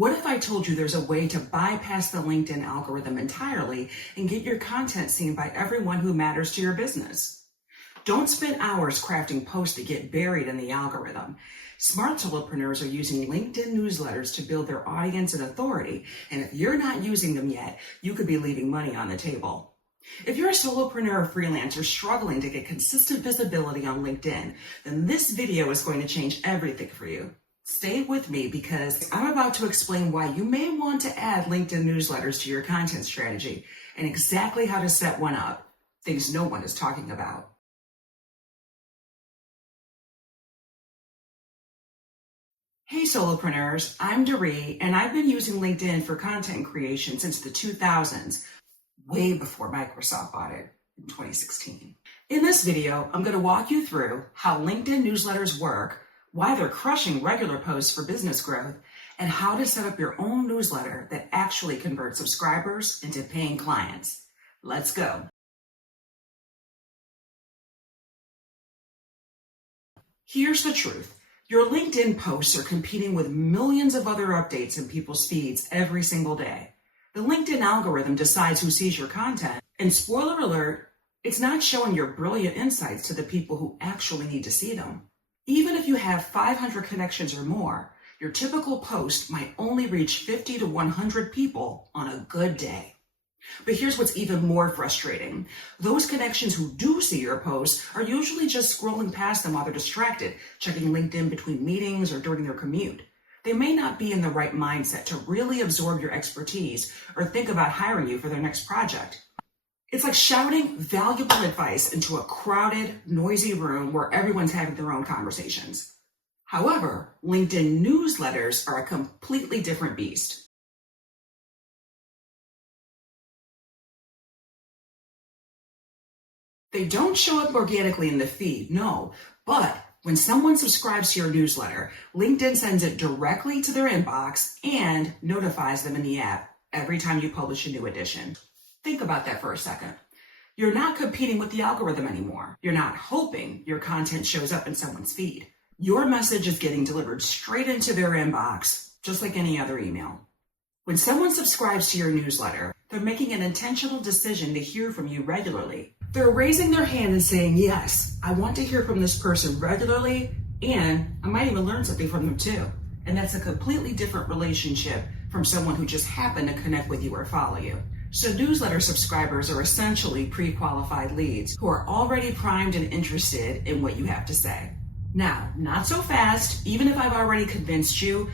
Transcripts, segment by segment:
What if I told you there's a way to bypass the LinkedIn algorithm entirely and get your content seen by everyone who matters to your business? Don't spend hours crafting posts that get buried in the algorithm. Smart solopreneurs are using LinkedIn newsletters to build their audience and authority, and if you're not using them yet, you could be leaving money on the table. If you're a solopreneur or freelancer struggling to get consistent visibility on LinkedIn, then this video is going to change everything for you. Stay with me because I'm about to explain why you may want to add LinkedIn newsletters to your content strategy and exactly how to set one up, things no one is talking about. Hey solopreneurs, I'm Daree, and I've been using LinkedIn for content creation since the 2000s, way before Microsoft bought it in 2016. In this video, I'm going to walk you through how LinkedIn newsletters work, why they're crushing regular posts for business growth, and how to set up your own newsletter that actually converts subscribers into paying clients. Let's go. Here's the truth. Your LinkedIn posts are competing with millions of other updates in people's feeds every single day. The LinkedIn algorithm decides who sees your content, and spoiler alert, it's not showing your brilliant insights to the people who actually need to see them. Even if you have 500 connections or more, your typical post might only reach 50 to 100 people on a good day. But here's what's even more frustrating. Those connections who do see your posts are usually just scrolling past them while they're distracted, checking LinkedIn between meetings or during their commute. They may not be in the right mindset to really absorb your expertise or think about hiring you for their next project. It's like shouting valuable advice into a crowded, noisy room where everyone's having their own conversations. However, LinkedIn newsletters are a completely different beast. They don't show up organically in the feed, no, but when someone subscribes to your newsletter, LinkedIn sends it directly to their inbox and notifies them in the app every time you publish a new edition. Think about that for a second. You're not competing with the algorithm anymore. You're not hoping your content shows up in someone's feed. Your message is getting delivered straight into their inbox, just like any other email. When someone subscribes to your newsletter, they're making an intentional decision to hear from you regularly. They're raising their hand and saying, yes, I want to hear from this person regularly, and I might even learn something from them too. And that's a completely different relationship from someone who just happened to connect with you or follow you. So newsletter subscribers are essentially pre-qualified leads who are already primed and interested in what you have to say. Now, not so fast, even if I've already convinced you,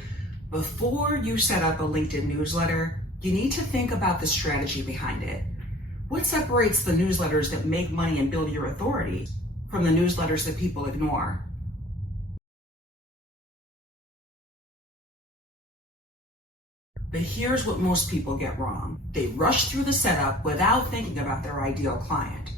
before you set up a LinkedIn newsletter, you need to think about the strategy behind it. What separates the newsletters that make money and build your authority from the newsletters that people ignore? But here's what most people get wrong. They rush through the setup without thinking about their ideal client.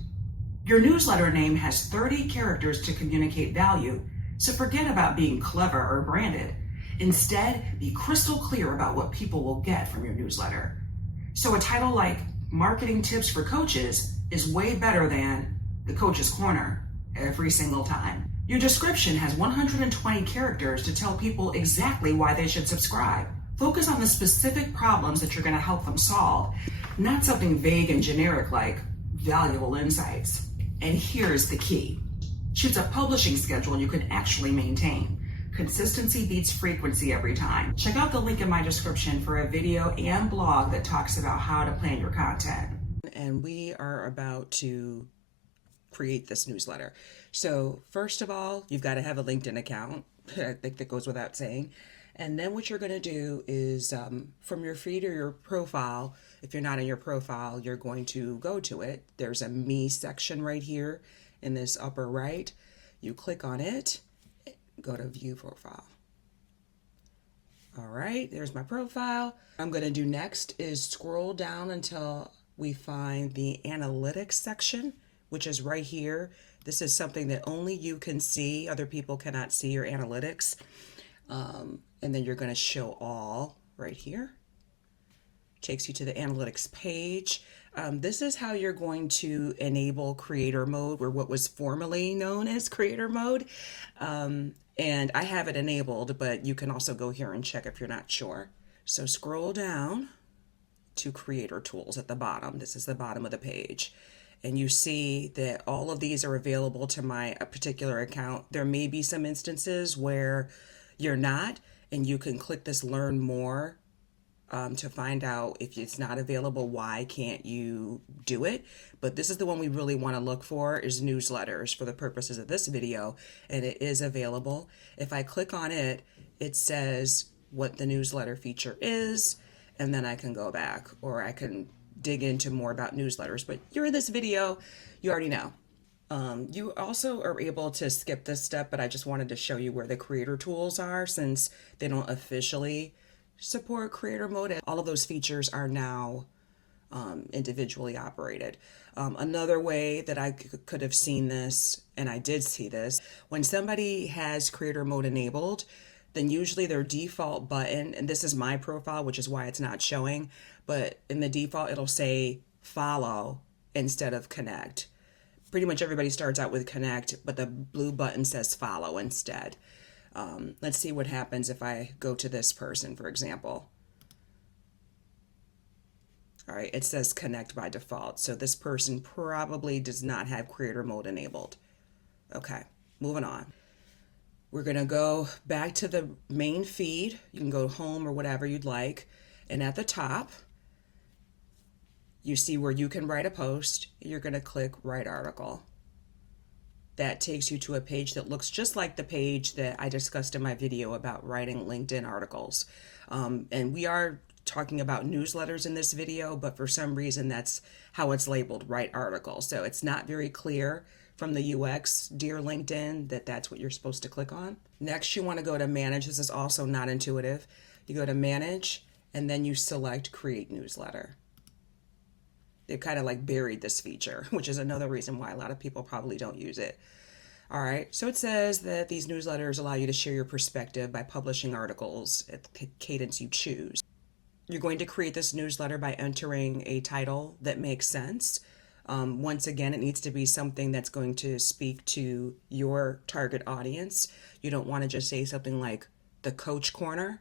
Your newsletter name has 30 characters to communicate value, so forget about being clever or branded. Instead, be crystal clear about what people will get from your newsletter. So a title like Marketing Tips for Coaches is way better than The Coach's Corner every single time. Your description has 120 characters to tell people exactly why they should subscribe. Focus on the specific problems that you're going to help them solve, not something vague and generic like valuable insights. And here's the key. Choose a publishing schedule you can actually maintain. Consistency beats frequency every time. Check out the link in my description for a video and blog that talks about how to plan your content. And we are about to create this newsletter. So first of all, you've got to have a LinkedIn account. I think that goes without saying. And then what you're going to do is from your feed or your profile, if you're not in your profile, you're going to go to it. There's a Me section right here in this upper right. You click on it, go to View Profile. All right, there's my profile. What I'm going to do next is scroll down until we find the Analytics section, which is right here. This is something that only you can see. Other people cannot see your analytics. And then you're going to show all right here. Takes you to the analytics page. This is how you're going to enable creator mode, or what was formerly known as creator mode. And I have it enabled, but you can also go here and check if you're not sure. So scroll down to creator tools at the bottom. This is the bottom of the page. And you see that all of these are available to my particular account. There may be some instances where you're not, and you can click this learn more to find out if it's not available, why can't you do it. But this is the one we really want to look for, is newsletters for the purposes of this video, and it is available. If I click on it, it says what the newsletter feature is, and then I can go back, or I can dig into more about newsletters. But you're in this video, you already know. You also are able to skip this step, but I just wanted to show you where the creator tools are, since they don't officially support creator mode. All of those features are now individually operated. Another way that I could have seen this, and I did see this, when somebody has creator mode enabled, then usually their default button, and this is my profile, which is why it's not showing, but in the default it'll say follow instead of connect. Pretty much everybody starts out with connect, but the blue button says follow instead. Let's see what happens if I go to this person, for example. All right, it says connect by default. So this person probably does not have creator mode enabled. Okay, moving on. We're gonna go back to the main feed. You can go home or whatever you'd like. And at the top, you see where you can write a post. You're gonna click write article. That takes you to a page that looks just like the page that I discussed in my video about writing LinkedIn articles. And we are talking about newsletters in this video, but for some reason that's how it's labeled, write article. So it's not very clear from the UX, dear LinkedIn, that that's what you're supposed to click on. Next, you want to go to manage. This is also not intuitive. You go to manage, and then you select create newsletter. They've kind of like buried this feature, which is another reason why a lot of people probably don't use it. All right, so it says that these newsletters allow you to share your perspective by publishing articles at the cadence you choose. You're going to create this newsletter by entering a title that makes sense. Once again, it needs to be something that's going to speak to your target audience. You don't want to just say something like the Coach Corner.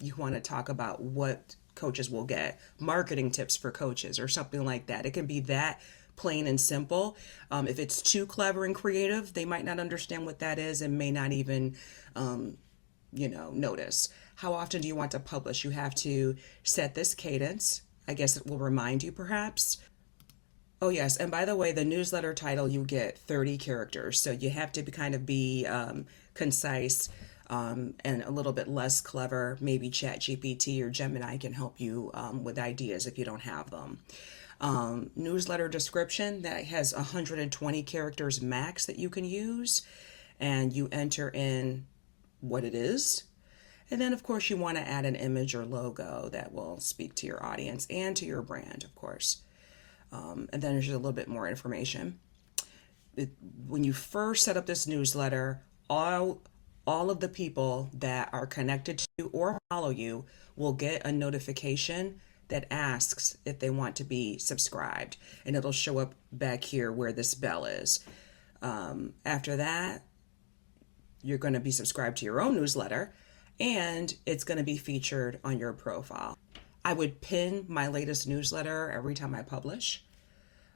You want to talk about what coaches will get, marketing tips for coaches or something like that. It can be that plain and simple. If it's too clever and creative, they might not understand what that is and may not even, notice. How often do you want to publish? You have to set this cadence. I guess it will remind you perhaps. Oh yes, and by the way, the newsletter title, you get 30 characters, so you have to be concise and a little bit less clever. Maybe ChatGPT or Gemini can help you with ideas if you don't have them. Newsletter description, that has 120 characters max that you can use, and you enter in what it is. And then, of course, you want to add an image or logo that will speak to your audience and to your brand, of course. And then there's just a little bit more information. When you first set up this newsletter, all of the people that are connected to or follow you will get a notification that asks if they want to be subscribed. And it'll show up back here where this bell is. After that, you're going to be subscribed to your own newsletter, and it's going to be featured on your profile. I would pin my latest newsletter every time I publish,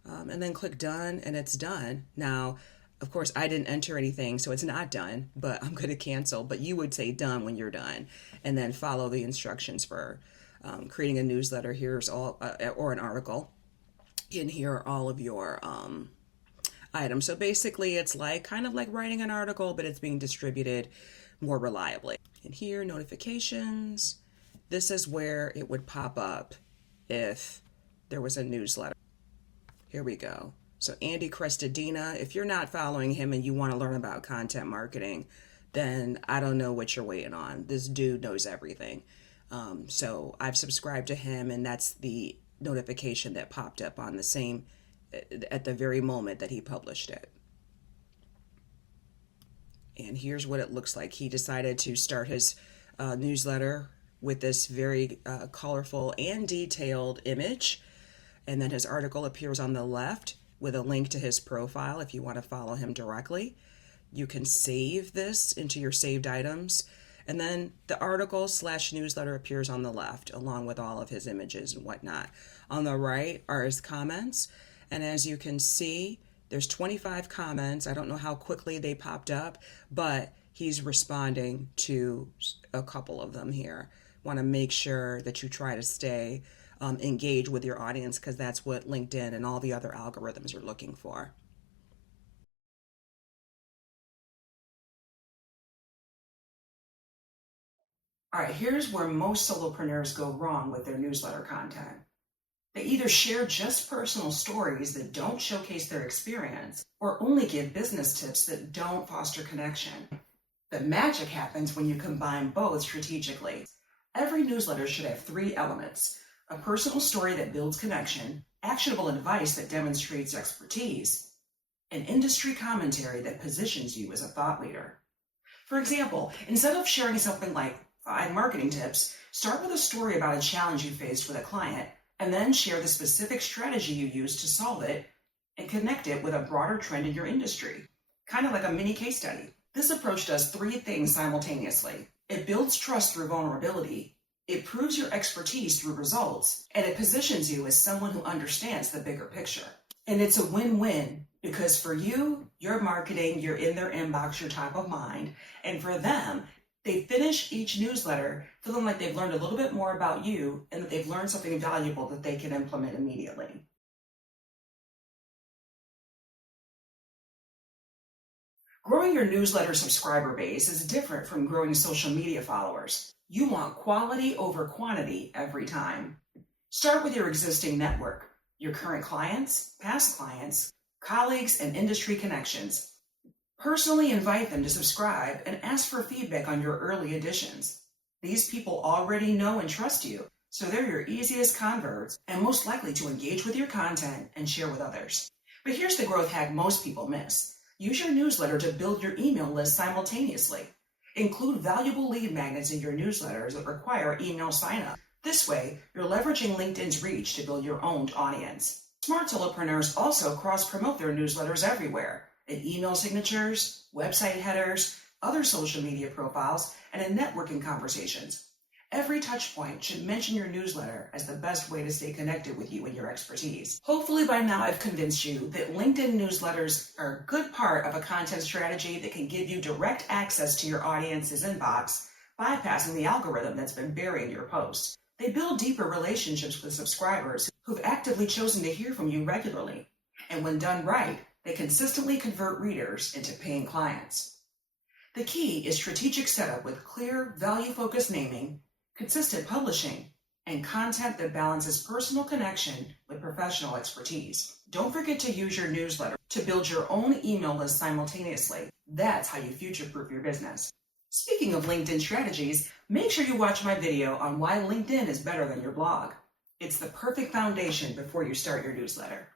and then click done, and it's done. Now, of course, I didn't enter anything, so it's not done, but I'm going to cancel. But you would say done when you're done, and then follow the instructions for creating a newsletter. Here's all, or an article, and here are all of your items. So basically, it's kind of like writing an article, but it's being distributed more reliably. And here, notifications. This is where it would pop up if there was a newsletter. Here we go. So Andy Crestadina, if you're not following him and you want to learn about content marketing, then I don't know what you're waiting on. This dude knows everything. So I've subscribed to him, and that's the notification that popped up on the same, at the very moment that he published it. And here's what it looks like. He decided to start his newsletter with this very colorful and detailed image. And then his article appears on the left with a link to his profile if you want to follow him directly. You can save this into your saved items. And then the article/newsletter appears on the left, along with all of his images and whatnot. On the right are his comments. And as you can see, there's 25 comments. I don't know how quickly they popped up, but he's responding to a couple of them here. Want to make sure that you try to stay engaged with your audience, because that's what LinkedIn and all the other algorithms are looking for. All right, here's where most solopreneurs go wrong with their newsletter content. They either share just personal stories that don't showcase their experience, or only give business tips that don't foster connection. The magic happens when you combine both strategically. Every newsletter should have 3 elements: a personal story that builds connection, actionable advice that demonstrates expertise, and industry commentary that positions you as a thought leader. For example, instead of sharing something like 5 marketing tips, start with a story about a challenge you faced with a client, and then share the specific strategy you used to solve it and connect it with a broader trend in your industry, kind of like a mini case study. This approach does 3 things simultaneously. It builds trust through vulnerability, it proves your expertise through results, and it positions you as someone who understands the bigger picture. And it's a win-win, because for you, your marketing, you're in their inbox, you're top of mind, and for them, they finish each newsletter feeling like they've learned a little bit more about you and that they've learned something valuable that they can implement immediately. Growing your newsletter subscriber base is different from growing social media followers. You want quality over quantity every time. Start with your existing network, your current clients, past clients, colleagues, and industry connections. Personally invite them to subscribe and ask for feedback on your early editions. These people already know and trust you, so they're your easiest converts and most likely to engage with your content and share with others. But here's the growth hack most people miss. Use your newsletter to build your email list simultaneously. Include valuable lead magnets in your newsletters that require email sign-up. This way, you're leveraging LinkedIn's reach to build your own audience. Smart solopreneurs also cross-promote their newsletters everywhere, in email signatures, website headers, other social media profiles, and in networking conversations. Every touch point should mention your newsletter as the best way to stay connected with you and your expertise. Hopefully by now I've convinced you that LinkedIn newsletters are a good part of a content strategy that can give you direct access to your audience's inbox, bypassing the algorithm that's been burying your posts. They build deeper relationships with subscribers who've actively chosen to hear from you regularly. And when done right, they consistently convert readers into paying clients. The key is strategic setup with clear, value-focused naming, consistent publishing, and content that balances personal connection with professional expertise. Don't forget to use your newsletter to build your own email list simultaneously. That's how you future-proof your business. Speaking of LinkedIn strategies, make sure you watch my video on why LinkedIn is better than your blog. It's the perfect foundation before you start your newsletter.